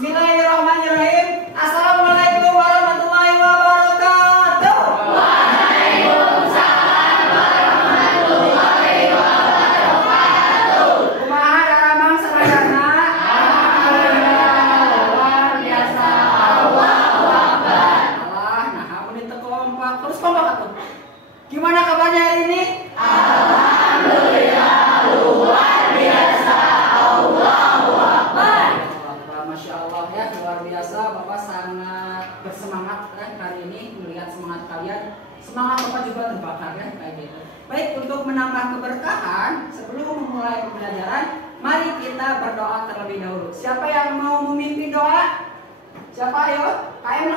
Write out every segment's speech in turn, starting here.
Bismillahirrahmanirrahim. Assalamualaikum warahmatullahi wabarakatuh. Waalaikumsalam warahmatullahi wabarakatuh. Kumaha daramang sadayana? Alhamdulillah luar biasa. Allahu Akbar. Allah, nah amun teu kompak. Terus kompak atuh. Gimana kabarnya hari ini? Alhamdulillah luar biasa. Allahu Akbar. Masya Allah ya, luar biasa. Bapak sangat bersemangat kan hari ini melihat semangat kalian. Semangat Bapak juga terbakar ya kayak gitu. Baik, untuk menambah keberkahan sebelum memulai pembelajaran, mari kita berdoa terlebih dahulu. Siapa yang mau memimpin doa? Siapa ayo? KM.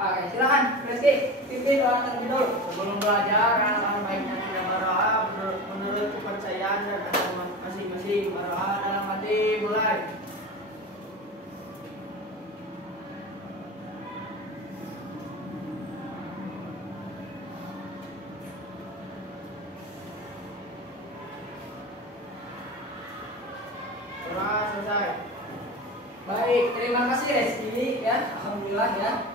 Oke, silakan. Rizky, pimpin doa terlebih dahulu. Sebelum belajar, anak baiknya kita berdoa menurut kepercayaan dan agama masing-masing. Berdoa dalam hati, mulai. Doa selesai. Baik, terima kasih Rizky ya. Alhamdulillah ya,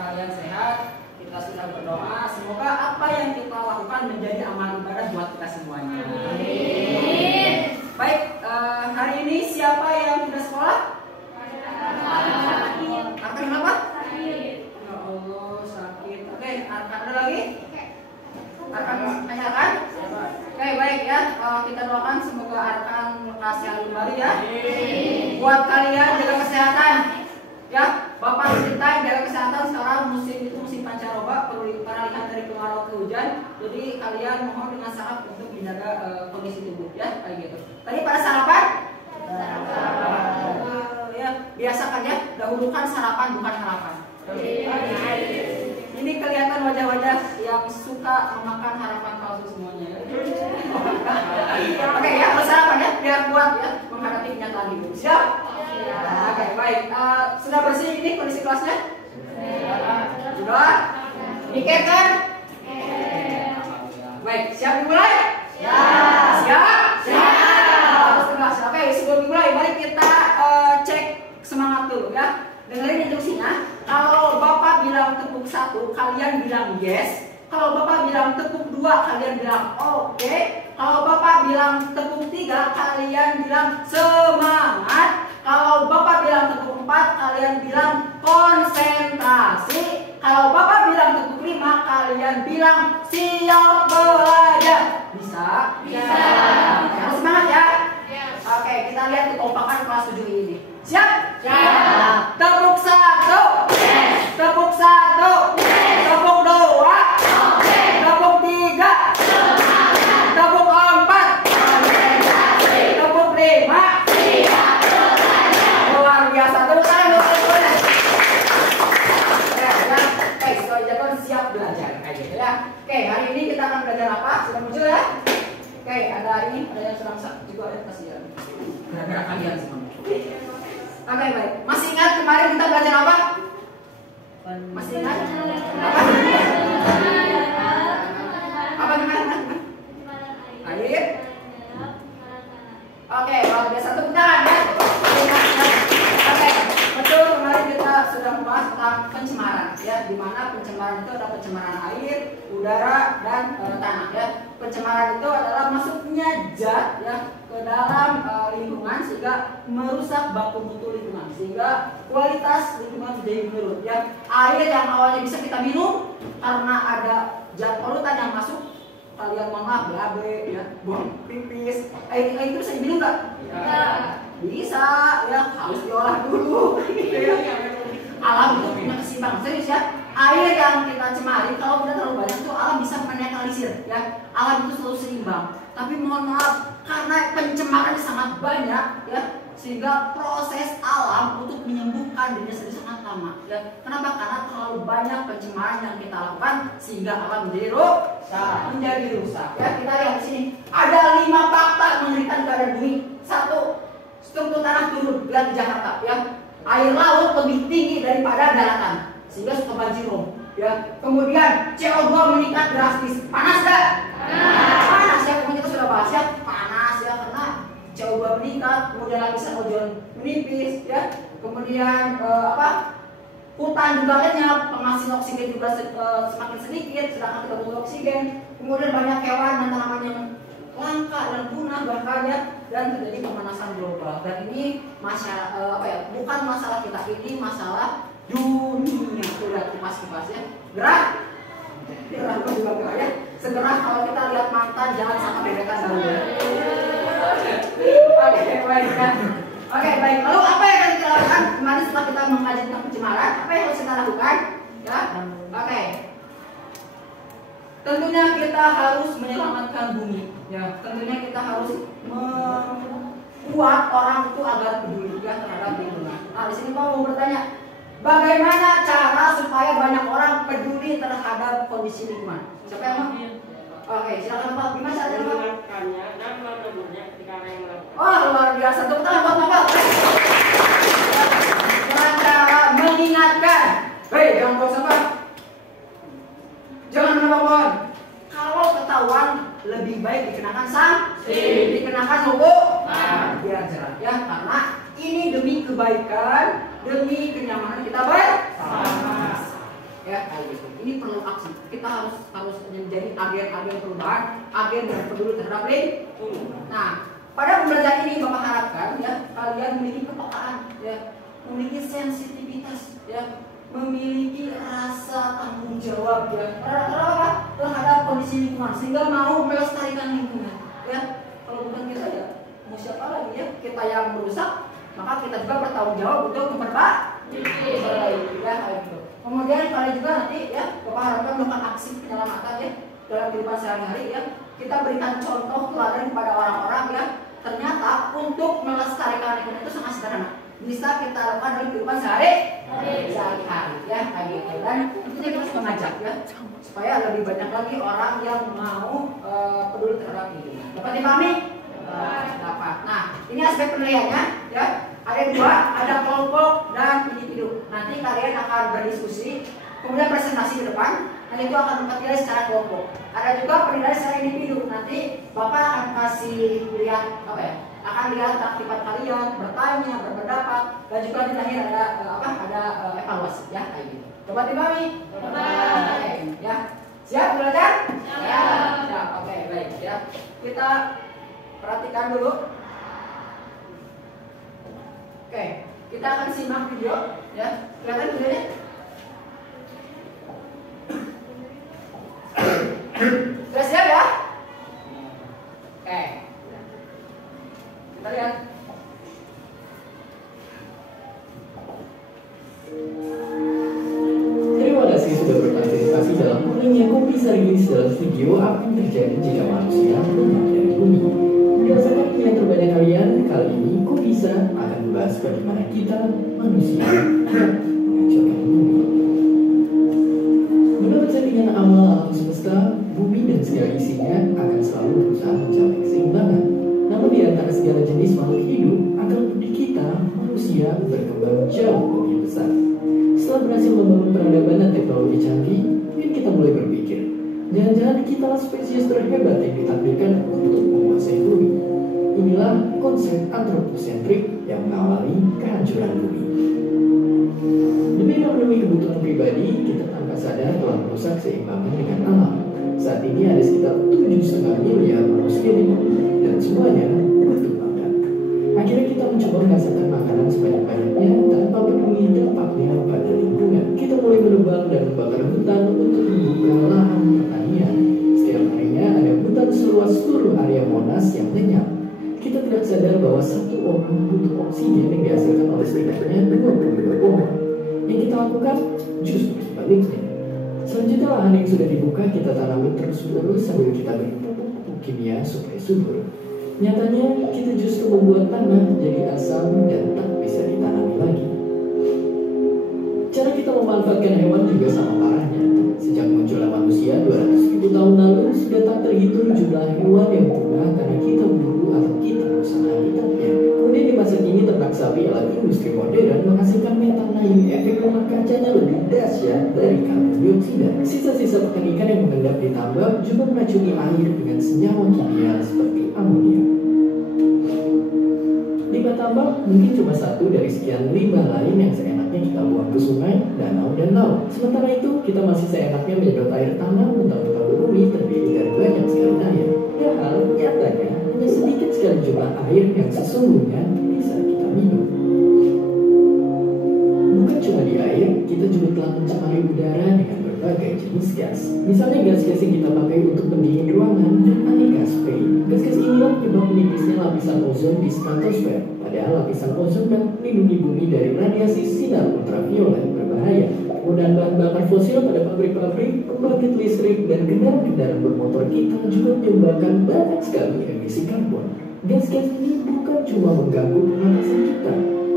kalian sehat. Kita sudah berdoa. Semoga apa yang kita lakukan menjadi amal ibadah buat kita semuanya. Amin. Baik, hari ini siapa yang tidak sekolah? Arkan kenapa? Ya Allah, sakit. Oke, Arkan ada lagi? Arkan hanya kan? Oke, baik ya. Kita doakan semoga Arkan lekas sehat kembali ya. Buat kalian jaga kesehatan. Ya, Bapak cerita jaga kesehatan sekarang musim itu musim pancaroba, peralihan dari kemarau ke hujan. Jadi kalian mohon dengan sangat untuk menjaga kondisi tubuh ya, kayak gitu. Tadi pada sarapan? Ya, biasakan ya, dahulukan sarapan bukan harapan. Ini kelihatan wajah-wajah yang suka memakan harapan palsu semuanya. Oke ya, bersarapan ya, biar kuat ya menghadapi kenyataan hidup. Siap? Oke, baik. Sudah bersih ini kondisi kelasnya? Sudah? Diket kan? Baik, siap dimulai? Siap? Oke, sebelum dimulai, mari kita cek semangat dulu ya. Dengerin instruksinya. Kalau Bapak bilang tepuk 1, kalian bilang yes. Kalau Bapak bilang tepuk 2, kalian bilang oke. Kalau Bapak bilang tepuk 3, kalian bilang semangat. Kalau Bapak bilang tepuk 4, kalian bilang konsentrasi. Kalau Bapak bilang tepuk 5, kalian bilang siap belajar. Bisa? Bisa. Harus semangat ya. Oke, kita lihat kekompakan kelas 7 ini. Siap? Siap. Tepuk 1. Yes. Tepuk 1. Yes. Tepuk 2. Oke. Tepuk 3. Semangat. Tepuk 4. Konsentrasi. Tepuk 5. Siap belajar. Luar biasa. Tepuk tangan dulu. Oke, setelah jadwal siap belajar kayak gitu ya. Oke, hari ini kita akan belajar apa? Sudah muncul ya? Oke, ada ini, ada yang serang juga ada kasih ya. Gara-gara kalian semuanya. Oke, baik. Masih ingat kemarin kita belajar apa? Masih ingat? Apa? Apa gimana? Air. Oke, luar biasa. Tepuk tangan ya. Oke, betul, kemarin kita sudah membahas tentang pencemaran ya, di mana pencemaran itu ada pencemaran air, udara, dan tanah ya. Pencemaran itu adalah masuknya zat ya ke dalam lingkungan sehingga merusak baku mutu lingkungan, sehingga kualitas lingkungan menjadi menurun ya. Air yang awalnya bisa kita minum karena ada zat polutan yang masuk, kalian mohon maaf BAB ya, buang pipis, air itu bisa diminum nggak? Bisa ya, harus diolah dulu. Alam itu punya keseimbangan, serius ya. Air yang kita cemari kalau tidak terlalu banyak itu alam bisa menetralisir ya. Alam itu selalu seimbang. Tapi mohon maaf karena pencemaran sangat banyak ya, sehingga proses alam untuk menyembuhkan dirinya sendiri sangat lama ya. Kenapa? Karena terlalu banyak pencemaran yang kita lakukan sehingga alam menjadi rusak. Ya, kita lihat di sini ada 5 fakta mengerikan keadaan bumi. 1, struktur tanah turun. Lihat di Jakarta ya. Air laut lebih tinggi daripada daratan sehingga suka banjirop ya. Kemudian CO2 meningkat drastis. Panas gak? Panas ya, kemudian kita sudah bahas ya, panas ya, karena CO2 meningkat, kemudian lapisan ozon menipis, ya, kemudian hutan juga lenyap, penghasil oksigen juga semakin sedikit, sedangkan kita butuh oksigen, kemudian banyak hewan dan tanaman yang langka dan punah bahkan ya, dan terjadi pemanasan global. Dan ini bukan masalah kita, ini masalah dunia. Sudah kipas-kipas ya, gerak juga gerak ya. Segera kalau kita lihat mantan jangan sampai bebekan dulu ya. Oke, baik kan. Oke, baik. Lalu apa yang akan kita lakukan kemarin setelah kita mengkaji tentang pencemaran? Apa yang harus kita lakukan? Ya, oke. Tentunya kita harus menyelamatkan bumi. Ya, tentunya kita harus membuat orang itu agar peduli ya terhadap lingkungan. Nah, di sini mau bertanya, bagaimana cara supaya banyak orang peduli terhadap kondisi lingkungan? Siapa yang mau? Oke, silakan Pak. Gimana caranya Pak? Mengingatkannya dan menegurnya ketika ada yang melakukan. Oh, luar biasa. Tepuk tangan buat Bapak. Dengan cara mengingatkan. Hei, jangan bosan Pak. Jangan menebak pohon. Kalau ketahuan lebih baik dikenakan sanksi, dikenakan hukuman. Biar jelas ya, karena ini demi kebaikan, demi kenyamanan kita bersama. Ya, kayak gitu. Ini perlu aksi. Kita harus menjadi agen-agen perubahan, agen yang peduli terhadap lingkungan. Nah, pada pembelajaran ini Bapak harapkan ya kalian memiliki kepekaan, ya, memiliki sensitivitas, ya, memiliki rasa tanggung jawab ya terhadap kondisi lingkungan, sehingga mau melestarikan lingkungan. Ya, kalau bukan kita ya mau siapa lagi ya? Kita yang merusak, maka kita juga bertanggung jawab untuk memperbaiki. Ya, kayak gitu. Kemudian kalian juga nanti ya Bapak harapkan melakukan aksi penyelamatan ya dalam kehidupan sehari-hari ya. Kita berikan contoh teladan kepada orang-orang ya. Ternyata untuk melestarikan lingkungan itu sangat sederhana. Bisa kita lakukan dalam kehidupan sehari-hari ya kayak gitu. Dan tentunya kita harus mengajak ya supaya lebih banyak lagi orang yang mau peduli terhadap lingkungan. Dapat dipahami? Dapat. Nah, ini aspek penilaiannya ya. Ada dua, ada kelompok dan individu. Nanti kalian akan berdiskusi, kemudian presentasi ke depan. Nanti itu akan menilai secara kelompok. Ada juga penilaian secara individu. Nanti Bapak akan kasih pilihan akan lihat keaktifan kalian, bertanya, berpendapat, dan juga di akhir ada evaluasi ya kayak gitu. Coba dipahami? Oke, ya. Siap belajar? Siap. Oke, baik ya. Kita perhatikan dulu. Oke, kita akan simak video ya. Kelihatan videonya? Sudah siap ya? Oke. Kita lihat. Terima kasih sudah berpartisipasi dalam kuningnya Kopi Sarigis dalam video apa yang terjadi jika manusia lenyap dari bumi. Berdasarkan pilihan terbanyak kalian, kali ini Bisa akan membahas bagaimana kita manusia menghancurkan bumi. Menurut settingan awal alam semesta, bumi dan segala isinya akan selalu berusaha mencapai keseimbangan. Namun di antara segala jenis makhluk hidup, akal budi kita manusia berkembang jauh lebih besar. Setelah berhasil membangun peradaban dan teknologi canggih, mungkin kita mulai berpikir, jangan-jangan kitalah spesies terhebat yang ditakdirkan untuk menguasai bumi. Inilah konsep antroposentrik yang mengawali kehancuran bumi. Demi memenuhi kebutuhan pribadi, kita tanpa sadar telah merusak keseimbangan dengan alam. Saat ini ada sekitar 7,5 miliar manusia di bumi dan semuanya butuh makan. Akhirnya kita mencoba menghasilkan makanan sebanyak-banyaknya tanpa peduli dampaknya pada lingkungan. Kita mulai menebang dan membakar hutan untuk membuka lahan pertanian. Setiap harinya ada hutan seluas seluruh area Monas yang lenyap. Kita tidak sadar bahwa satu orang butuh oksigen yang dihasilkan oleh setidaknya 22 pohon. Yang kita lakukan justru sebaliknya. Selanjutnya lahan yang sudah dibuka kita tanami terus-menerus sambil kita beri pupuk kimia supaya subur. Nyatanya kita justru membuat tanah jadi asam dan tak bisa ditanami lagi. Cara kita memanfaatkan hewan juga sama parahnya. Sejak munculnya manusia 200.000 tahun lalu sudah tak terhitung jumlah hewan yang punah karena kita berburu atau kita merusak habitatnya. Kemudian di masa kini ternak sapi ala industri modern menghasilkan metana yang efek rumah kacanya lebih dahsyat dari karbon dioksida. Sisa-sisa ikan yang mengendap di tambak juga meracuni air dengan senyawa kimia seperti amonia. mungkin cuma satu dari sekian limbah lain yang seenaknya kita buang ke sungai, danau, dan laut. Sementara itu, kita masih seenaknya menyedot air tanah mentang-mentang bumi terdiri dari banyak sekali air. Padahal nyatanya hanya sedikit sekali jumlah air yang sesungguhnya bisa kita minum. Bukan cuma di air, kita juga telah mencemari udara dengan berbagai jenis gas. Misalnya gas-gas yang kita pakai untuk pendingin ruangan dan aneka spray. Gas-gas inilah penyebab menipisnya lapisan ozon di stratosfer. Padahal lapisan ozon dapat melindungi bumi dari radiasi sinar ultraviolet berbahaya. Penggunaan bahan bakar fosil pada pabrik-pabrik, pembangkit listrik, dan kendaraan bermotor kita juga menyumbangkan banyak sekali emisi karbon. Gas-gas ini bukan cuma mengganggu pernapasan kita,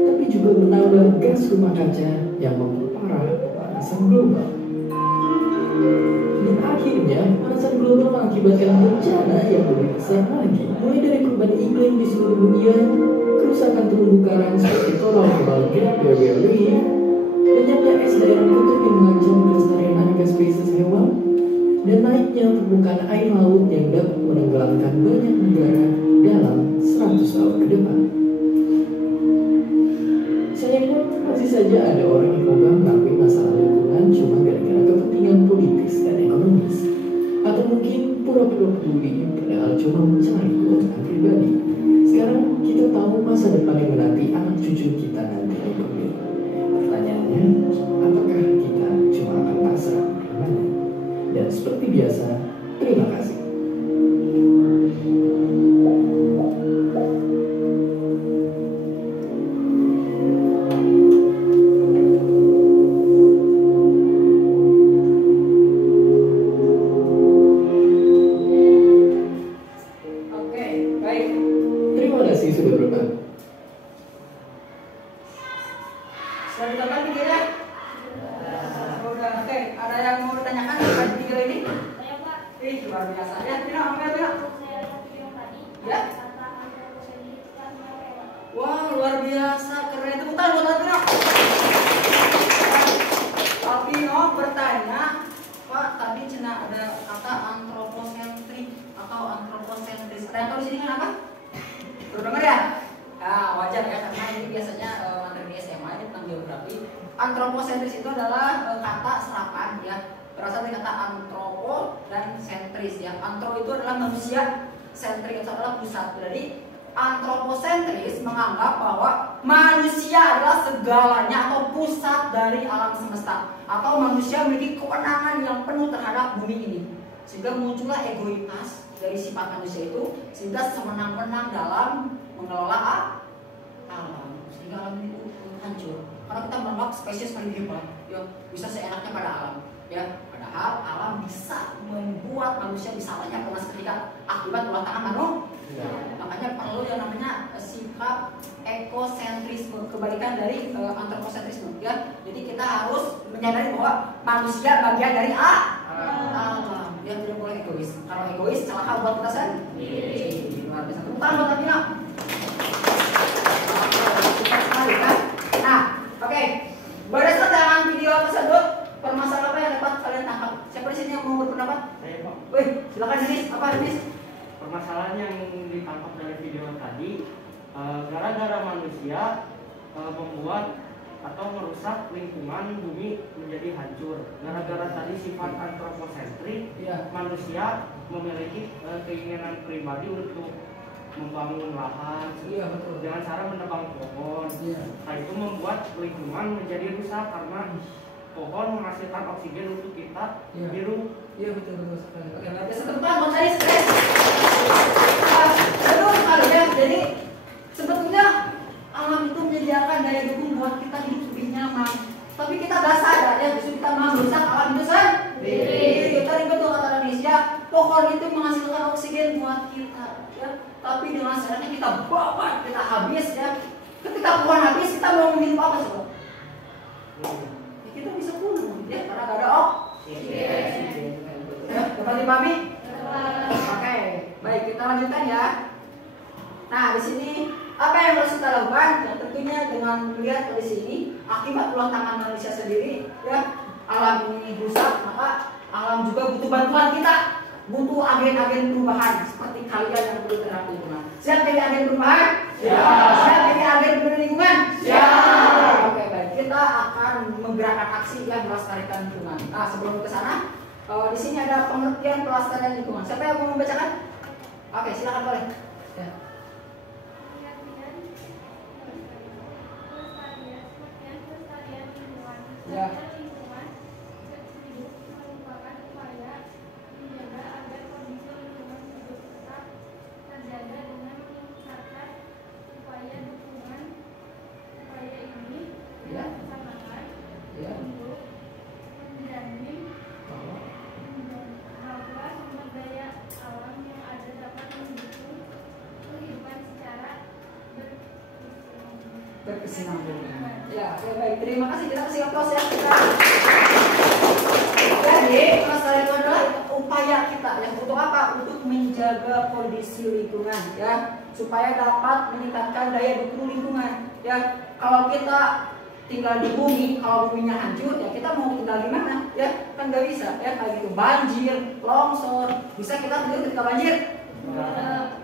tapi juga menambah gas rumah kaca yang memperparah pemanasan global. Dan akhirnya, pemanasan global mengakibatkan bencana yang lebih besar lagi. Mulai dari perubahan iklim di seluruh dunia, kerusakan terumbu karang seperti coral Great Barrier Reef, lenyapnya es daerah kutub yang mengancam kelestarian aneka spesies hewan, dan naiknya permukaan air laut yang dapat menenggelamkan banyak negara dalam 100 tahun ke depan. Sayangnya masih saja ada orang yang ogah mengakui masalah lingkungan cuma gara-gara kepentingan politis dan ekonomis, atau mungkin pura-pura peduli padahal cuma mencari keuntungan pribadi. Sekarang kita tahu masa depan yang menanti anak cucu kita nanti di bumi. Pertanyaannya, apakah kita cuma akan pasrah menerimanya? Dan seperti biasa, terima kasih. Oke, baik. Terima kasih sudah berbagi. Sudah ditambah videonya? Sudah. Oke, ada yang mau ditanyakan terkait video ini? Saya Pak, Ih, luar biasa. Ya, Tino, apa ya, Tino? saya lihat video tadi. Ya? Kata antroposentris itu artinya apa ya, Pak? Wah, luar biasa. Keren. Tepuk tangan buat Tino. Tino bertanya, Pak, tadi cina ada kata antroposentrik atau antroposentris. Ada yang tahu di sini kan apa? Baru dengar ya? Nah, wajar ya, karena ini biasanya materi di SMA ini tentang geografi. Antroposentris itu adalah kata serapan ya, berasal dari kata antropo dan sentris ya. Antro itu adalah manusia, sentris itu adalah pusat. Jadi antroposentris menganggap bahwa manusia adalah segalanya atau pusat dari alam semesta, atau manusia memiliki kewenangan yang penuh terhadap bumi ini, sehingga muncullah egoitas dari sifat manusia itu, sehingga semenang-menang dalam mengelola alam, sehingga alam itu hancur karena kita menganggap spesies paling hebat ya, bisa seenaknya pada alam ya. Padahal alam bisa membuat manusia bisa banyak kena seketika akibat ulah tangan manusia. Makanya perlu yang namanya sikap ekosentrisme, kebalikan dari antroposentrisme ya. Jadi kita harus menyadari bahwa manusia bagian dari alam. Dia tidak boleh egois. Kalau egois celaka buat kita sendiri. Luar biasa. Tepuk tangan buat Tino. Sekali kan? Nah, oke. Berdasarkan video tersebut, permasalahan apa yang dapat kalian tangkap? Siapa di sini yang mau berpendapat? Saya Pak. Wih, silakan Denis. Apa Denis? Permasalahan yang ditangkap dari video tadi, gara-gara manusia membuat atau merusak lingkungan bumi menjadi hancur. Gara-gara tadi sifat antroposentrik, Iya. manusia memiliki keinginan pribadi untuk membangun lahan Iya, betul. dengan cara menebang pohon. Iya. Nah, itu membuat lingkungan menjadi rusak karena pohon menghasilkan oksigen untuk kita Iya. hirup. Iya, betul sekali. Oke, luar biasa. Tepuk tangan buat Denis. Betul sekali ya. Jadi sebetulnya alam itu menyediakan daya dukung buat kita hidup lebih nyaman. Tapi kita gak sadar ya, justru kita merusak alam itu sendiri. Tadi betul kata Indonesia, pohon itu menghasilkan oksigen buat kita ya. Tapi dengan caranya kita bawa, kita habis ya. Ketika pohon habis, kita mau minum apa coba? Ya, kita bisa punah ya, karena gak ada oksigen. Ya, dapat dipahami? Oke, baik, kita lanjutkan ya. Nah, di sini apa yang harus kita lakukan? Ya, tentunya dengan melihat kondisi ini, akibat ulah tangan manusia sendiri, ya, alam ini rusak, maka alam juga butuh bantuan kita. butuh agen-agen perubahan seperti kalian yang perlu terhadap lingkungan. Siap jadi agen perubahan? Siap. Siap jadi agen peduli lingkungan? Siap. Oke, baik. Kita akan menggerakkan aksi yang melestarikan lingkungan. Nah, sebelum ke sana, di sini ada pengertian pelestarian lingkungan. Siapa yang mau membacakan? Oke, silakan boleh. Ya. Ya. Berkesinambungan. Ya, baik. Terima kasih. Kita kasih aplaus ya. Jadi, pelestarian itu adalah upaya kita yang untuk apa? Untuk menjaga kondisi lingkungan, ya, supaya dapat meningkatkan daya dukung lingkungan. Ya, kalau kita tinggal di bumi, kalau buminya hancur, ya kita mau tinggal di mana? Ya, kan nggak bisa. Ya, kayak gitu. Banjir, longsor, bisa kita tidur ketika banjir?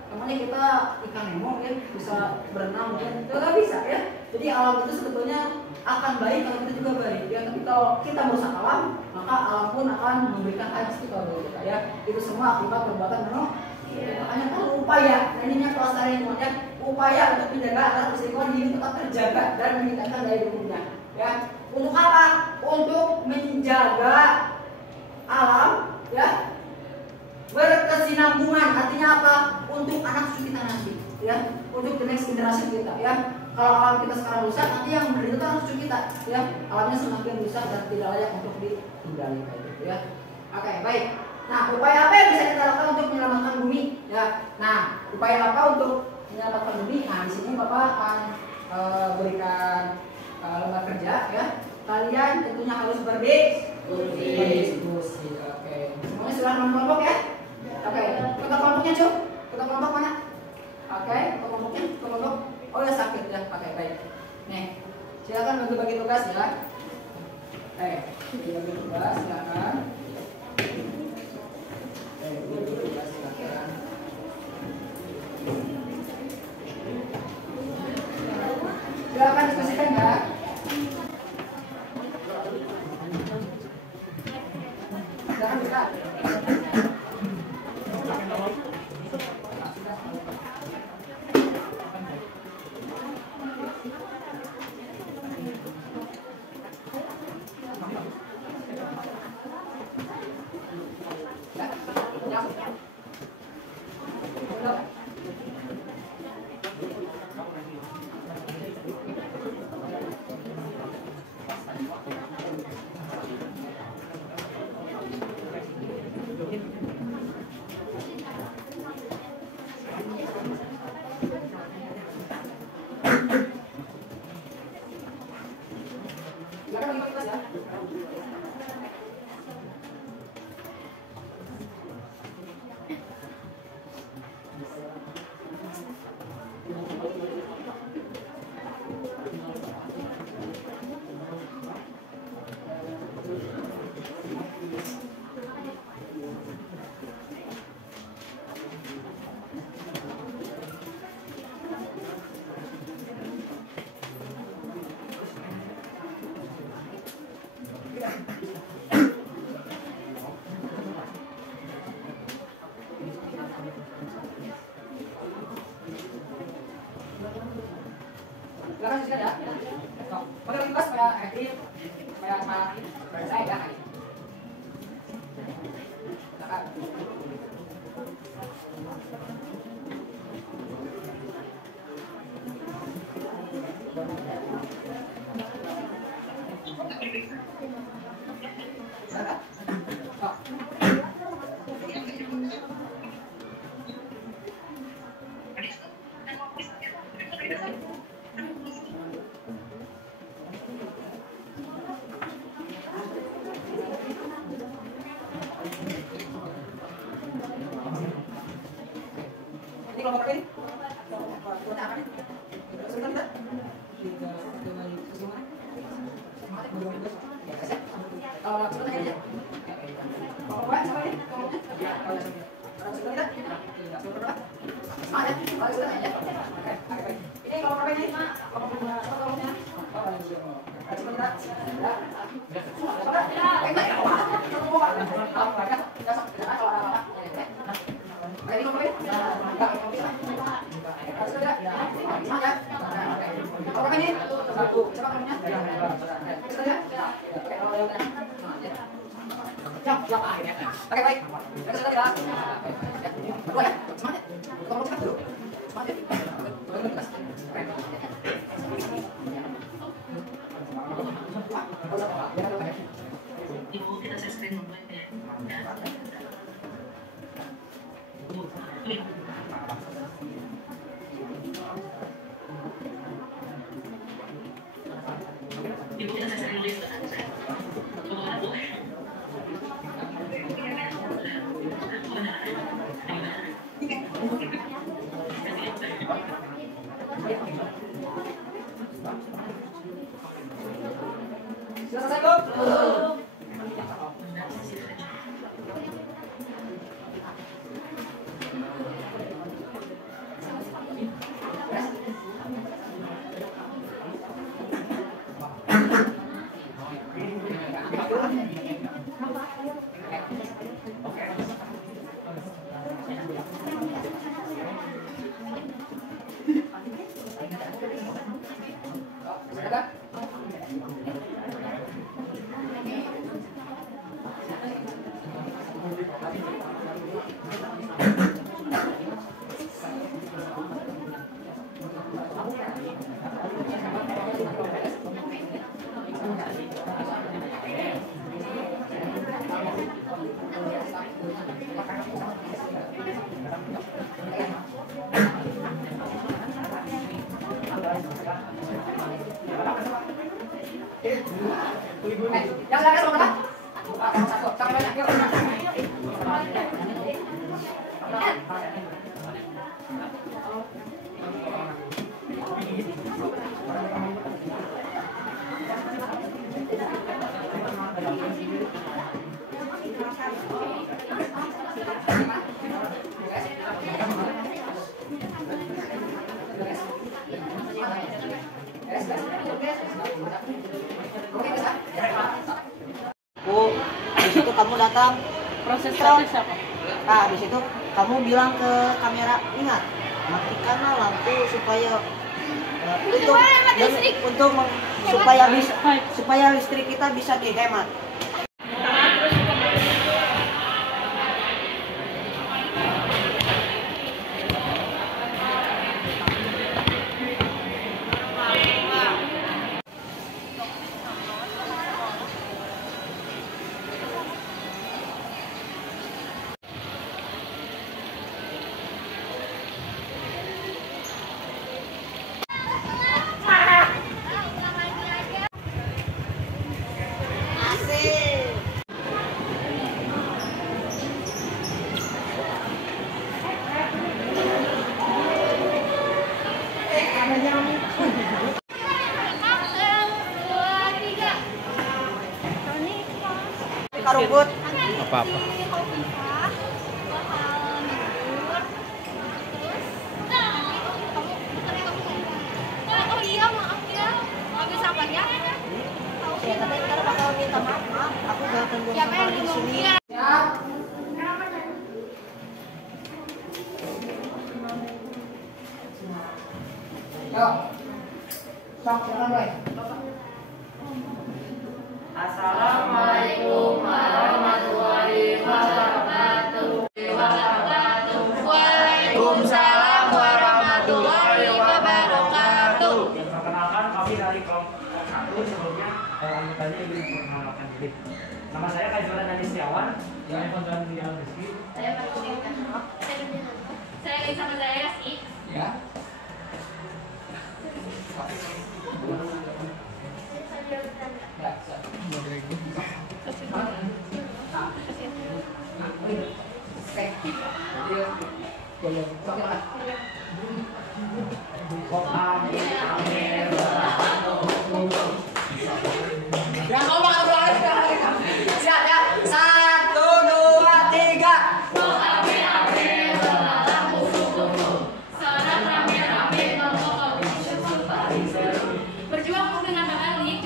Namanya kita ikan nemo ya, bisa berenang mungkin nggak bisa ya. Jadi alam itu sebetulnya akan baik kalau kita juga baik ya. Tapi kalau kita merusak alam, maka alam pun akan memberikan hancur kepada kita ya. Itu semua akibat perbuatan manusia. Makanya perlu upaya. Nah, ininya pelestarian lingkungan ya. Upaya untuk menjaga alam lingkungan ini tetap terjaga dan meningkatkan daya dukungnya ya. Untuk apa? Untuk menjaga alam ya, berkesinambungan. Artinya apa? Untuk anak cucu kita nanti ya, untuk the next generation kita ya. Kalau alam kita sekarang rusak, nanti yang menderita anak cucu kita ya. Alamnya semakin rusak dan tidak layak untuk ditinggali kayak gitu ya. Oke, baik. Nah, upaya apa yang bisa kita lakukan untuk menyelamatkan bumi ya? Nah, upaya apa untuk menyelamatkan bumi? Nah, di sini Bapak akan berikan lembar kerja ya. Kalian tentunya harus berdiskusi. Oke. Semuanya sudah kelompok ya? Oke, ketua kelompoknya Cuk? Ketua kelompok mana? Oke, ketua kelompoknya, ketua kelompok. Oh ya sakit ya, oke baik. Nih, silakan bagi-bagi tugas ya. Bagi tugas silakan. Bagi tugas silakan. Silakan diskusikan ya. Silakan buka. Silakan silakan ya. Pakai lintas supaya aktif, supaya semangat, supaya saya ya. Silakan. Ini kelompok ini? Kelompok apa nih? Sebentar kita. Kalau nggak aja. Kelompok apa? Siapa nih? Kelompoknya? Oke, baik. Kita sudah tidak. Dua ya. Semangat. Tolong cepat dulu. Semangat. Ibu kita sering ngomong ya. Ibu kita sering nulis Sudah selesai belum? Yang lagi sama berapa? Satu, sampai banyak. Yuk. Bu, di situ kamu datang. proses apa? Nah, di situ kamu bilang ke kamera, ingat, matikanlah lampu supaya supaya listrik kita bisa dihemat. Rumput. Apa-apa. Oh iya, maaf ya. Nggak bisa banyak. Ya, tapi ntar bakal minta maaf. Aku gak akan buang Siapa yang sampah di sini. ngomong? Yuk. Sok, jangan boy. Assalamualaikum warahmatullahi wabarakatuh. Waalaikumsalam warahmatullahi wabarakatuh. Perkenalkan, kami dari kelompok 1. Sebelumnya anggotanya ingin memperkenalkan diri. Nama saya Kaizulan Nadi Setiawan. Yang konten di Al-Rizki. Saya Lisa Mazaya sih. Ya. Yang ngomong atau berlari sekarang? Siap ya. 1, 2, 3. Berjuang untuk dengan Bang Ali,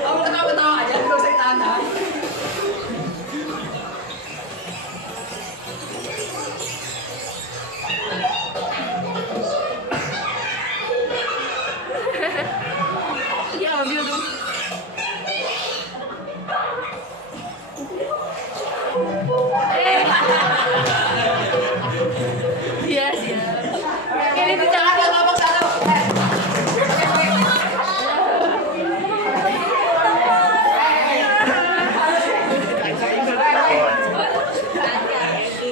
Kamu ketawa-ketawa aja, nggak usah ditahan. Iya, ambil dong. Iya, siap. Ini bicara buat kelompok satu.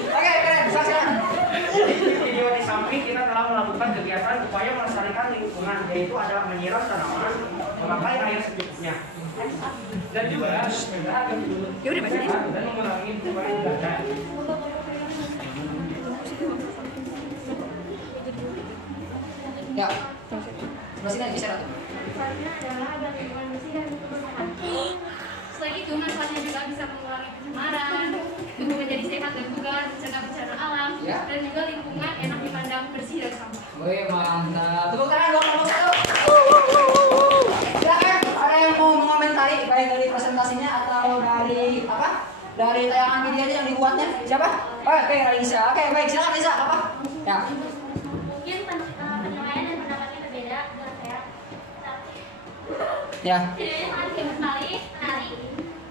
Oke, keren. Silakan. Di video di samping kita telah melakukan kegiatan upaya melestarikan lingkungan, yaitu adalah menyiram tanaman, memakai air secukupnya, dan juga dan mengurangi perubahan cuaca. Ya. Sebelah sini geser atuh. Manfaatnya adalah agar lingkungan bersih dan berkebersihan. Selain itu, manfaatnya juga bisa mengurangi pencemaran, tubuh menjadi sehat dan bugar, mencegah bencana alam, Ya. dan juga lingkungan enak dipandang, bersih dari sampah. Wih, mantap. Tepuk tangan buat kelompok satu. Silakan, ada yang mau mengomentari baik dari presentasinya atau dari apa? Dari tayangan videonya yang dibuatnya. Siapa? Oke, Raisa. Oke, baik. Silakan Raisa. Apa? Ya. Mungkin penilaian dan pendapatnya berbeda dengan saya, tapi Ya. videonya sangat menarik,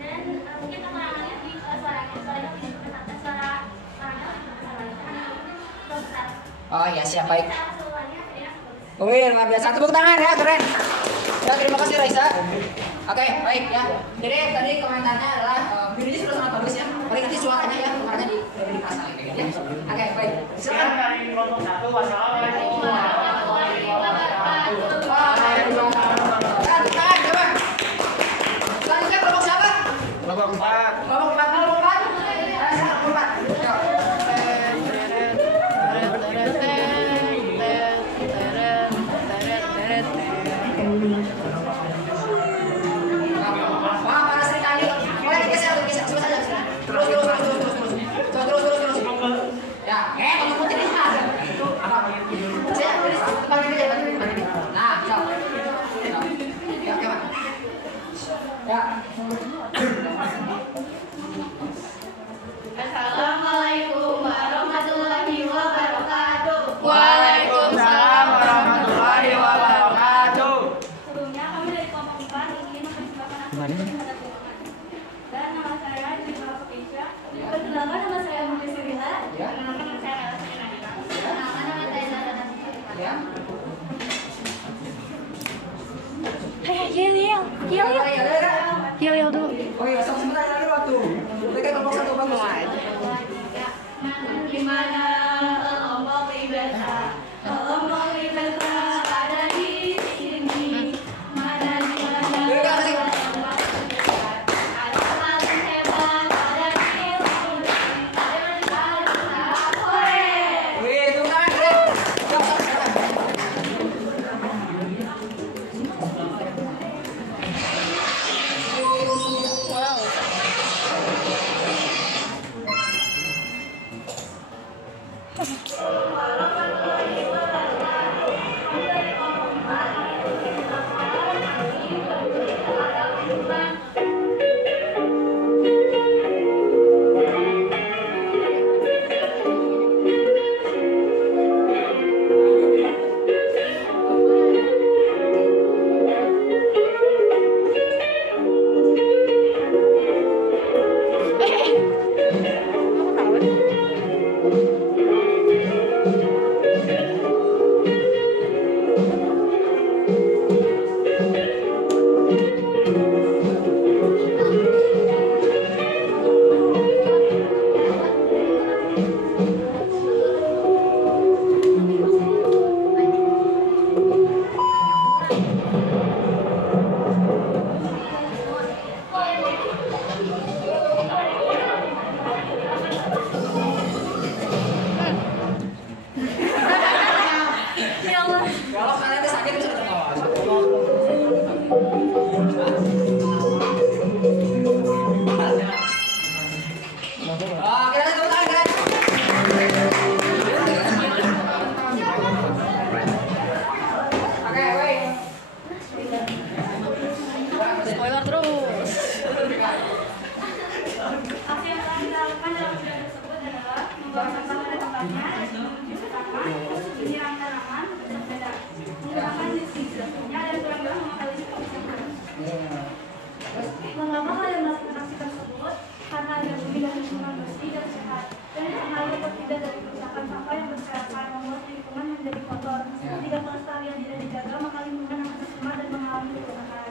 dan mungkin pengurangannya di suaranya lebih ketat, suara orangnya lebih besar. Oh iya, siap baik. Kita keseluruhannya videonya bagus. Wih, luar biasa. Tepuk tangan ya, keren. Ya, terima kasih Raisa. Oke, baik ya. Jadi tadi komentarnya adalah videonya sudah sangat bagus ya. Paling nanti suaranya ya, suaranya lebih dikasih kayak gitu ya. Oke, baik. Silakan. Sekian dari kelompok satu. Wassalamualaikum warahmatullahi wabarakatuh. Tangan, coba. Selanjutnya kelompok siapa? Kelompok 4. Kelompok 4, kelompok 4. Kelompok 4. Yuk. Wah, para Sri Kandi. Boleh digeser, terus aja. Terus. Ya, kamu putih ini ada. Apa? Saya tulis depan ini aja, depan ini. Nah, siap. Ya, coba. Ya. Assalamualaikum warahmatullahi wabarakatuh. Waalaikumsalam warahmatullahi wabarakatuh. Sebelumnya kami dari kelompok 4 ingin mempersembahkan aspirasi terhadap lingkungan. Dan nama saya Jumlah Pepisha. Perkenalkan, nama saya Mungkin Sirila. Ya. Perkenalkan, nama saya Ella Sri Nadira. Perkenalkan, nama saya Zara Nasifah. Ya. Yel dulu. Oh iya, sebentar lagi waktu. Mereka kelompok satu bagus. Gimana kelompok ibadah? Kelompok ibadah ada di sini. Mana di mana? Mereka kasih. Ada paling hebat ada di sini. Ada di mana? Hore! Wih, itu kan keren. Siap. Kamu tahu? Buang sampah pada tempatnya. Pertama, menyiram tanaman untuk sepeda. Menggunakan disinfektannya dan kurang-kurang memakai disinfektan. Mengapa kalian melakukan aksi tersebut? Karena ada bumi dan lingkungan bersih dan sehat. Dan hal itu tidak dari kerusakan sampah yang berserakan membuat lingkungan menjadi kotor. Jika pelestarian tidak dijaga, maka lingkungan akan tercemar dan mengalami kerusakan.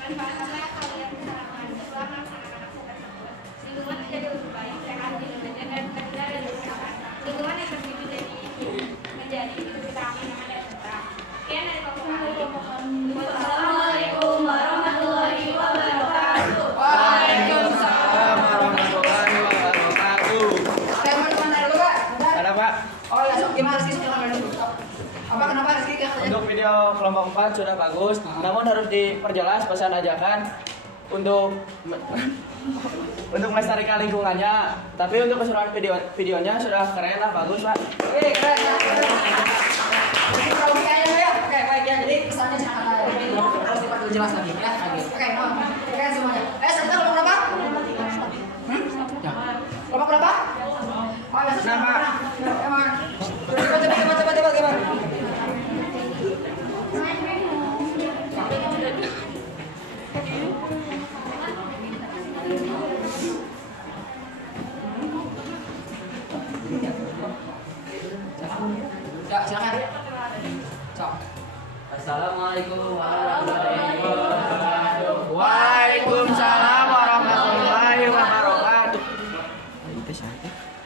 Manfaat apa yang kalian bisa lakukan setelah melaksanakan aksi tersebut? Lingkungan menjadi lebih baik, sehat, tidak dan terhindar dari kerusakan. Lingkungan yang bersih menjadi hidup kita amin aman dan tentram. Sekian dari kelompok kami. Wassalamualaikum warahmatullahi wabarakatuh. Waalaikumsalam warahmatullahi wabarakatuh. Teman-teman ada dulu Pak? Ada Pak? Oh ya, sok gimana Rizky? Sok dulu. Apa kenapa Rizky katanya? Untuk video kelompok 4 sudah bagus, namun harus diperjelas pesan ajakan untuk melestarikan lingkungannya. Tapi untuk keseluruhan videonya sudah keren lah, bagus Pak. Oke, keren ya. Ini logikanya ya. Oke, baik ya. Jadi pesannya sangat harus diperjelas lagi ya. Oke, keren semuanya. Sekarang kelompok berapa? Kelompok berapa? Oh, ya, Nama. Coba. Ya, silakan. Sok. Assalamualaikum warahmatullahi wabarakatuh. Waalaikumsalam warahmatullahi wabarakatuh.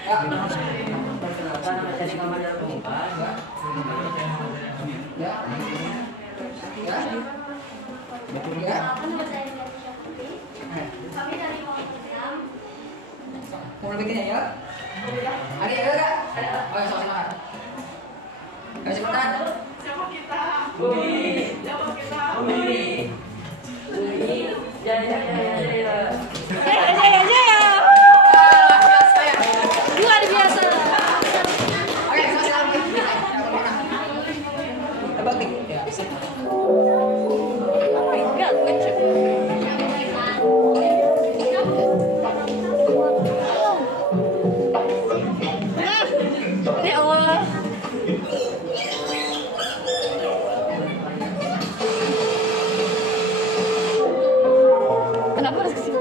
Ya. Perkenalkan nama saya Kamandar Pemungkas. Ya. Ya. Ya. Nama saya Natasha Putri. Kami dari kelompok 6. Mau bikinnya ya? Ada enggak? Ada. Oh, ya, silakan. Ayo cepetan. Siapa kita? Bumi. Siapa kita? Bumi. Jaya. Luar biasa. Oke, silakan. Tebak nih. Ya, sip. Ya Allah. Kenapa harus kesini?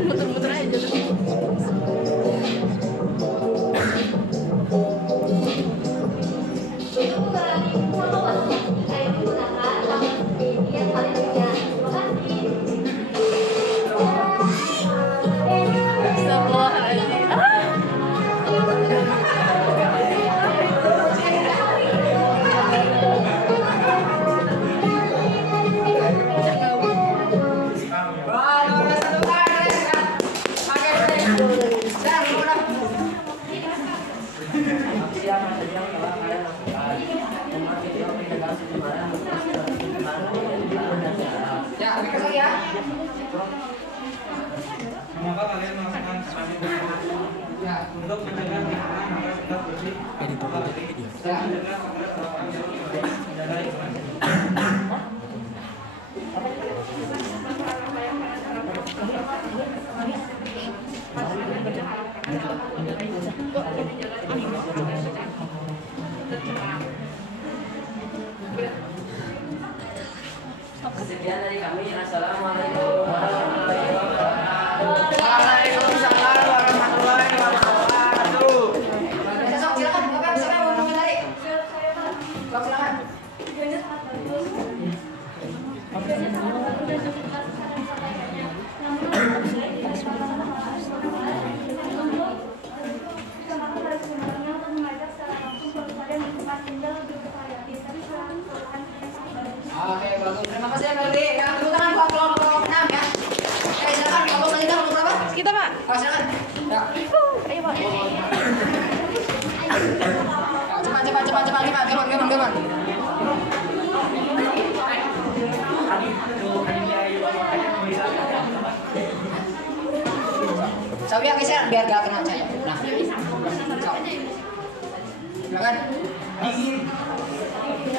Muter-muter aja tuh. Untuk mengurangi sampah plastik, ayo menggunakan sampah seperti ini yang kalian punya. Terima kasih. Siapa saja yang telah kalian lakukan? Membuat video pencegahan pencemaran Ya, oke lagi ya. Semoga kalian melakukan sesuatu Ya. untuk mencegah lingkungan agar tetap bersih. Ya. Mencegah agar orang yang baik menjaga lingkungan. Sekian dari kami. Assalamualaikum warahmatullahi wabarakatuh. Waalaikumsalam warahmatullahi wabarakatuh. Sok, silakan. Bapak siapa yang mau komentari? Sok, silakan. Videonya sangat bagus. Videonya sangat bagus dan jelas saran-sarannya. Namun harus harus sebenarnya untuk mengajak secara langsung pelestarian lingkungan tinggal lebih bervariatif. Tapi saran keseluruhannya sangat bagus. Oke, bagus. Terima kasih ya Melody. Ya, tepuk tangan buat kelompok 6 ya. Oke, silakan. Kelompok selanjutnya kelompok berapa? Kita, Pak. Oh, silakan. Ya. Ayo, Pak. Cepat. Tapi ya geser biar gak kena cahaya. Nah, silakan.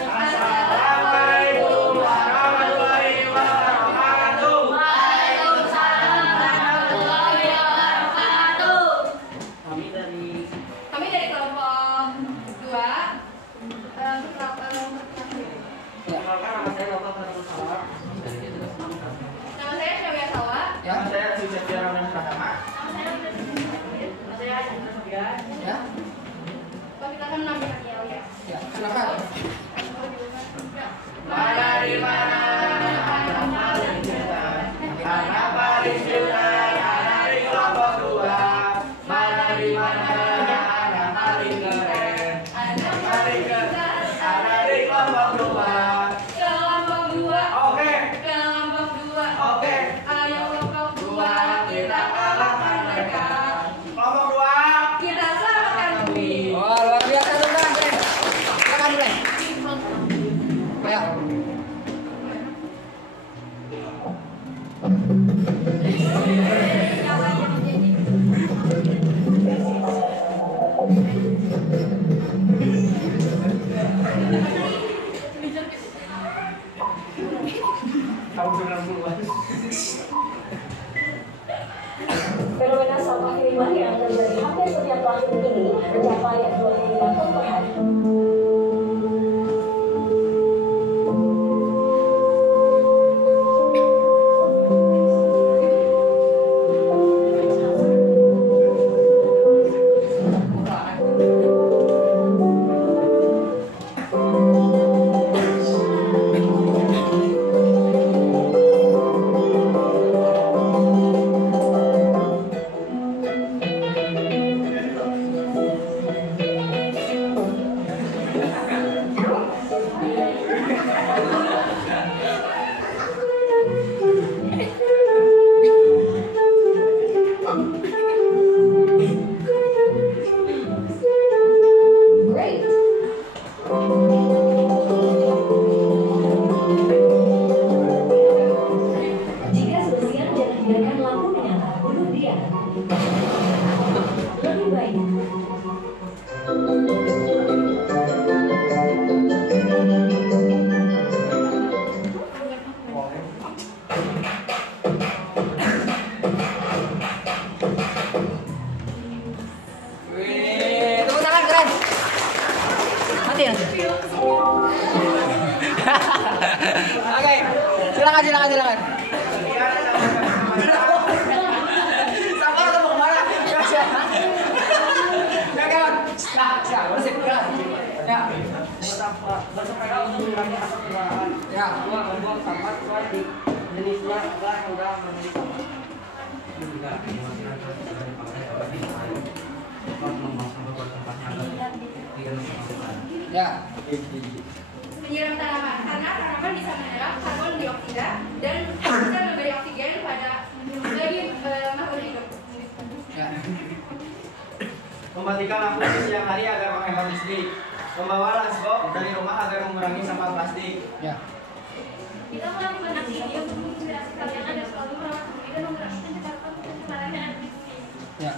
Assalamualaikum warahmatullahi wabarakatuh. Waalaikumsalam warahmatullahi wabarakatuh. Kami dari kelompok 2. Perkenalkan, nama saya Bapak Fatul Salam. Nama saya Syawia Sawa. Ya. Nama saya Sujat Jaraman Pratama. Nama saya Asyik Sofian. Ya. Perkenalkan nama saya ya. Ya, silakan. Mana di mana anak paling pintar, anak paling pintar, anak di kelompok 2. Mana di mana anak paling keren, anak paling keren, anak di kelompok 2. Kelompok 2. Oke, Kelompok 2. oke. Ayo kelompok 2 Kita kalahkan mereka. Kelompok 2. kita selamatkan bumi. Wah, luar biasa teman-teman. Silakan mulai. Ayo. Tahun 90-an. Fenomena sampah kiriman yang terjadi hampir setiap tahun ini mencapai 25 ton per hari. Great. Jika sudah siap, jangan biarkan lampu menyala. Bunuh dia. Lebih baik. Wih, tepuk tangan keren. Nanti. Oke, silakan. Sabar atau mau kemana? Ya kawan. Nah, siap, bersih, jalan. Ya. Bersepeda untuk mengurangi asap kendaraan. Ya. 2. Membuang sampah sesuai jenisnya agar mudah menjadi sampah. Juga kemungkinan sudah dipakai dapat dipakai. Dapat membuang sampah ke tempatnya agar tidak tersampaikan. Ya. Menyiram tanaman karena tanaman bisa menyerap karbon dioksida dan bisa memberi oksigen bagi makhluk hidup. Ya. Mematikan lampu di siang hari agar menghemat listrik. Membawa lunchbox dari rumah agar mengurangi sampah plastik. Ya. Kita melakukan aksi ini untuk menginspirasi kalian agar selalu merawat bumi dan mengurangi pencemaran yang ada di bumi. Ya.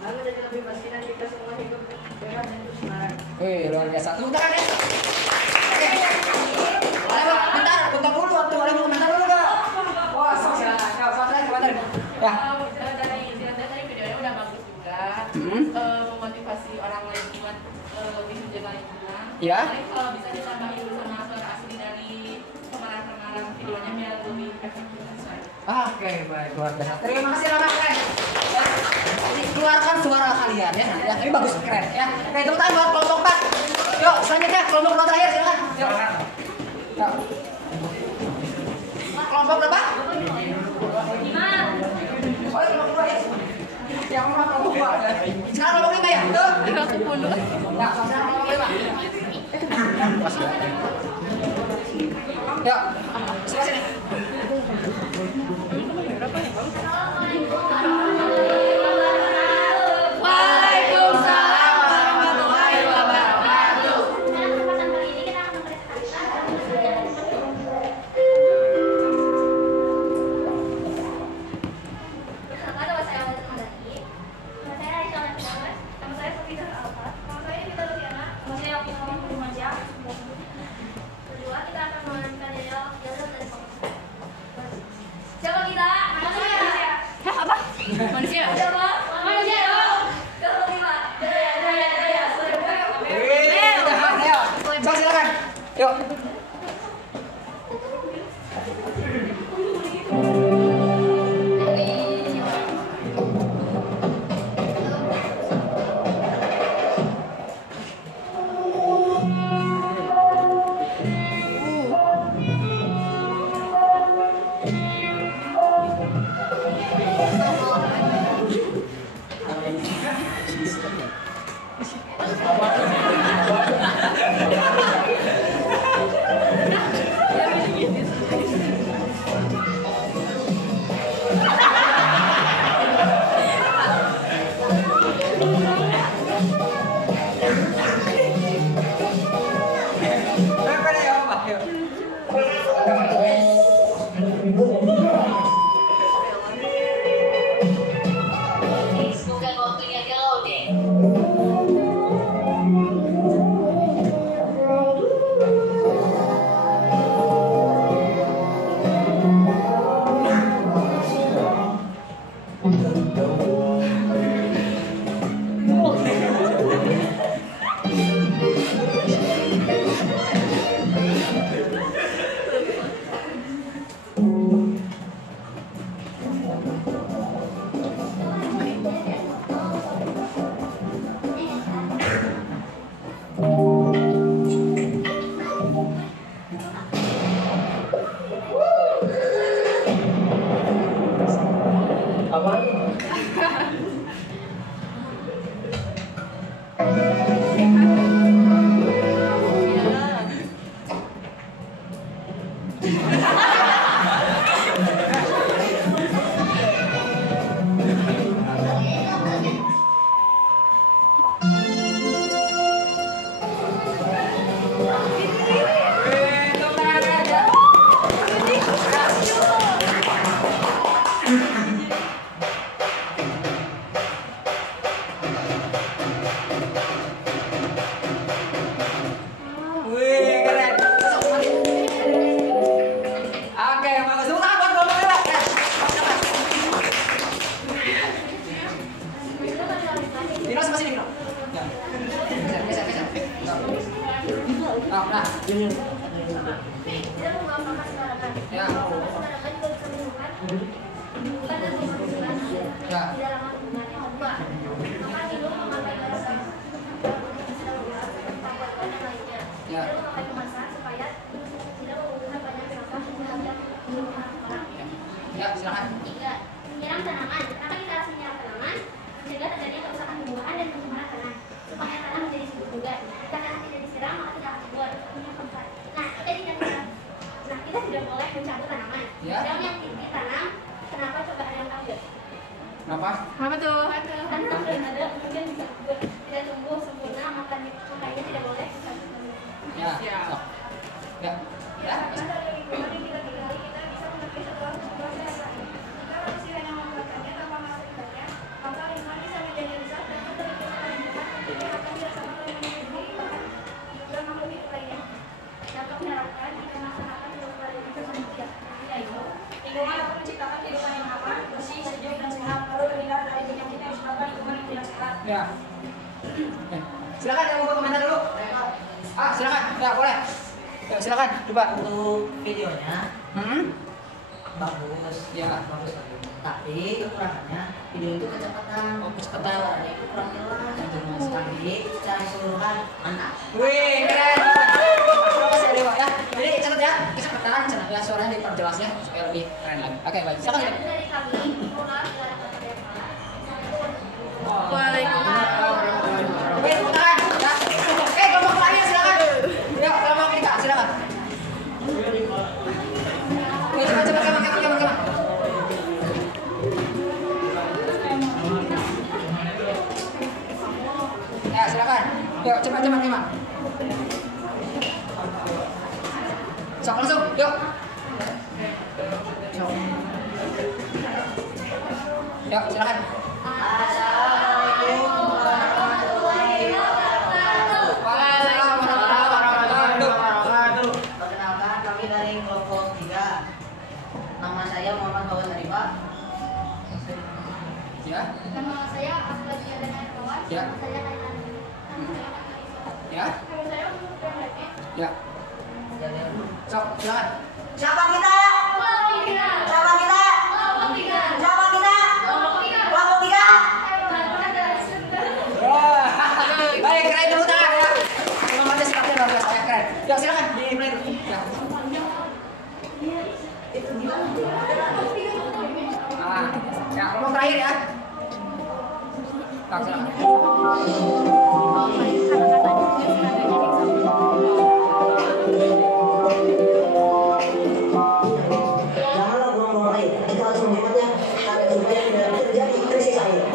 Lalu menjadi lebih bersih dan kita semua hidup bebas dan bersemangat. Wih, luar biasa. Tepuk tangan ya. Oke. Ayo, bentar dulu waktu ada mau komentar dulu dong. Wah, silakan. Komentar. Ya. Dari videonya udah bagus juga. Memotivasi orang lain buat lebih menjaga lingkungan. Ya. Tapi kalau bisa ditambahin sama suara asli dari pemeran-pemeran videonya biar lebih efektif sesuai. Oke, baik, luar biasa. Terima kasih anak keren. Ya, keluarkan suara kalian ya. Ya, ini bagus keren ya. Oke, tepuk tangan buat kelompok 4. Yuk, selanjutnya kelompok 2 terakhir silakan. Yuk. Ya. Kelompok berapa? 5. Oh, kelompok 2 ya. Yang mana kelompok 2? Sekarang kelompok 5 ya? Tuh. Ya, sekarang kelompok 5. Ya, sebelah sini. Waalaikumsalam warahmatullahi wabarakatuh. Dalam kesempatan kali ini kita akan mempresentasikan Pertama, nama saya Wali Madani. Manusia. Manusia dong. Kelima. Daya. Ayo. So, silakan. Yuk. Bukan waktunya ke loading. Wih, keren. Oke, bagus. Tepuk tangan buat Bapak Ira. Dino sama sini, Dino. Ya. Geser. Oh, nah. Ya. Ya. Ya. Ya, silakan. 3. Menyiram tanaman. Kenapa kita harus menyiram tanaman? Mencegah terjadinya kerusakan tumbuhan dan pencemaran tanah. Supaya tanah menjadi subur juga. Jika tanah tidak disiram, maka tidak akan subur. Ini yang keempat. Kita tidak boleh mencabut tanaman. Ya. Daun yang ditanam, kenapa coba ada yang tahu nggak? Kenapa? Apa tuh? Karena ada mungkin bisa subur, tidak tumbuh sempurna, makanya tidak boleh mencabut tanaman. Ya. Sok. Ya. Ya. Lingkungan dapat menciptakan kehidupan yang aman, bersih, sejuk, dan sehat. Lalu terhindar dari penyakit yang disebabkan lingkungan yang tidak sehat. Ya. Silakan yang mau komentar dulu. Silakan. Ya, boleh. Ya, silakan. Coba. Untuk videonya bagus, Ya. bagus. Tapi kekurangannya video itu kecepatan. Oh, kecepatan. Suaranya itu kurang jelas. Tapi secara keseluruhan mantap. Wih, keren. Terima kasih Dewa ya. Jadi catat ya, kecepatan, ya suaranya diperjelas ya supaya lebih keren lagi. Oke, baik. Silakan. Ya. Dari kami, Waalaikumsalam. Oke, tepuk tangan. Ya. Kelompok lainnya silakan. Ya, kelompok kita silakan. Oke, cepat. Ya, silakan. Yuk, cepat. Sok langsung, yuk. Yuk, silakan. Assalamualaikum warahmatullahi wabarakatuh. Waalaikumsalam warahmatullahi wabarakatuh. Perkenalkan, kami dari kelompok 3. Nama saya Muhammad Bawas Arifah. Ya. Nama saya Asbadia dan Erwan. Ya. Nama saya Kailan. Ya. Nama saya Umur Prandani. Ya. Sok, silakan. Siapa kita? Siapa kita? Siapa kita? Kelompok 3. Wah, baik, keren dulu tangan ya. Memang ada sikapnya luar biasa, ya, keren. Ya, silakan dimulai dulu. Ya. Ya, kelompok terakhir ya. Tak, silakan. Janganlah buang-buang air. Kita harus menghematnya agar supaya tidak terjadi krisis air.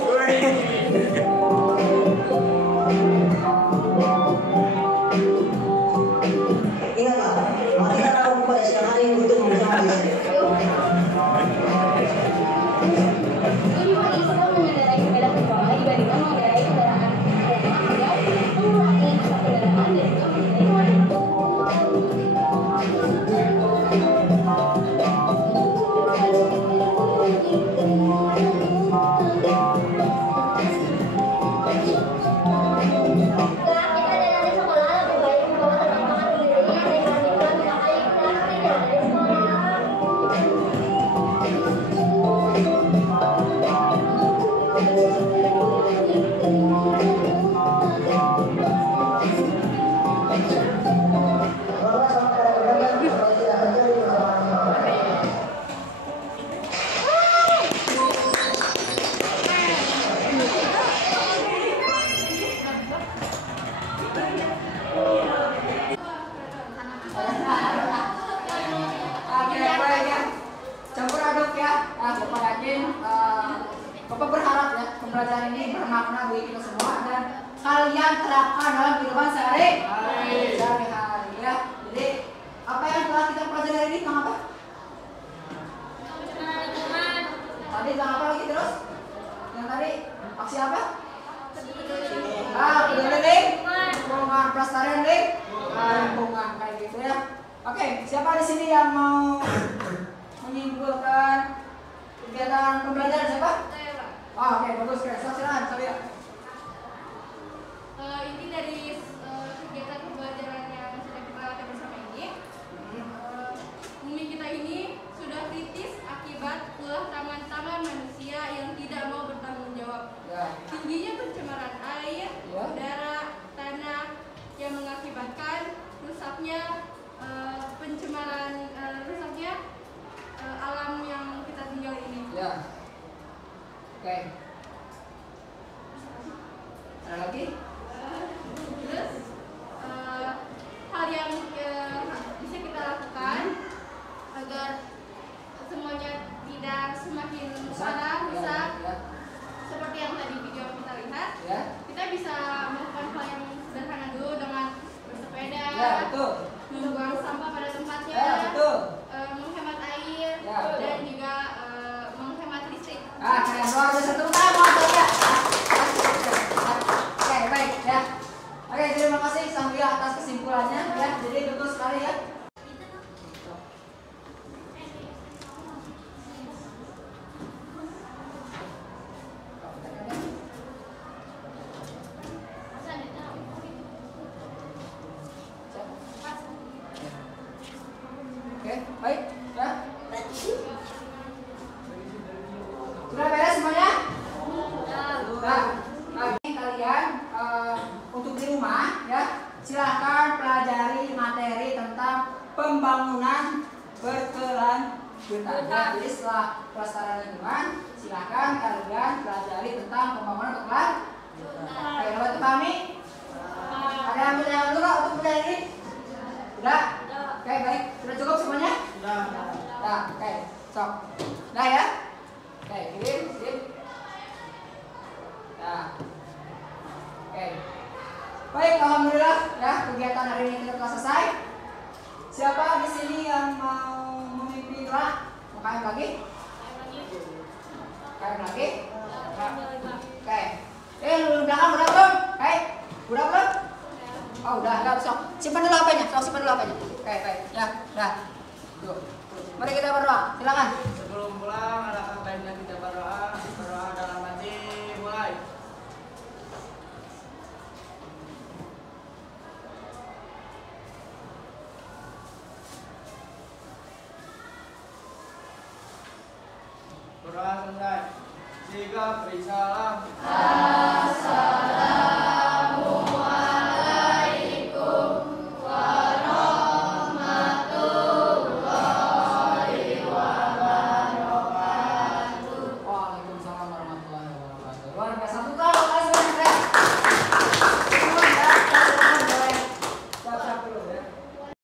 Ingatlah, mari kita tahu pada siang hari untuk bersama di sini. Tujuan Islam mengendarai sepeda pertama dibandingkan mengendarai kendaraan adalah agar mengurangi jumlah kendaraan dan juga menghindari kemacetan. Saat kita ada di sekolah, lebih baik membawa teman-teman sendiri dibandingkan memakai kendaraan pribadi di sekolah. Bapak sama kadang-kadang supaya tidak terjadi masalah. Oke, baik ya. Campur aduk ya. Bapak yakin, Bapak berharap ya pembelajaran ini bermakna bagi kita semua dan kalian terapkan dalam kehidupan sehari-hari ya. Jadi apa yang telah kita pelajari hari ini tentang apa? Tadi tentang apa lagi terus? Yang tadi aksi apa? Peduli lingkungan, pelestarian lingkungan kayak gitu ya. Oke, siapa di sini yang mau menyimpulkan kegiatan pembelajaran siapa? Oh, oke, bagus, keren. Silakan, Sabia. Inti dari kegiatan pembelajaran yang sudah kita lakukan bersama ini, bumi kita ini sudah kritis akibat ulah tangan-tangan manusia yang tidak mau bertanggung jawab. Ya. Tingginya pencemaran air, Ya. udara, tanah yang mengakibatkan rusaknya alam yang kita tinggal ini. Ya. Oke. Ada lagi? Terus hal yang bisa kita lakukan agar semuanya tidak semakin parah, rusak, seperti yang tadi video kita lihat, kita bisa melakukan hal yang sederhana dulu dengan bersepeda, membuang sampah pada tempatnya, menghemat air, dan juga menghemat listrik. Keren, luar biasa. Tepuk tangan buat saya. Oke, baik ya. Oke, terima kasih Sambia atas kesimpulannya ya. Jadi betul sekali ya. Oke, baik ya. Sudah beres semuanya? Nah, ini kalian untuk di rumah ya, silahkan pelajari materi tentang pembangunan berkelanjutan. Ya, jadi setelah pelestarian lingkungan, silahkan kalian pelajari tentang pembangunan berkelanjutan. Oke, kalau kami ada yang bertanya dulu nggak untuk pelajari? Sudah? Oke, baik. Sudah cukup semuanya? Sudah. Nah, oke, sok. Nah ya. Oke, sip. Nah. Oke. Baik, alhamdulillah ya kegiatan hari ini kita telah selesai. Siapa di sini yang mau memimpin doa? Mau KM lagi? KM lagi? Oke. Lu belakang udah belum? Oke. Udah belum? Oh, udah, sok. Simpan dulu HP-nya, simpan dulu HP-nya. Oke, baik. Ya, udah. Tuh. Mari kita berdoa. Silakan. Sebelum pulang, alangkah baiknya kita berdoa dalam hati. berdoa selesai. Siga periksa alam.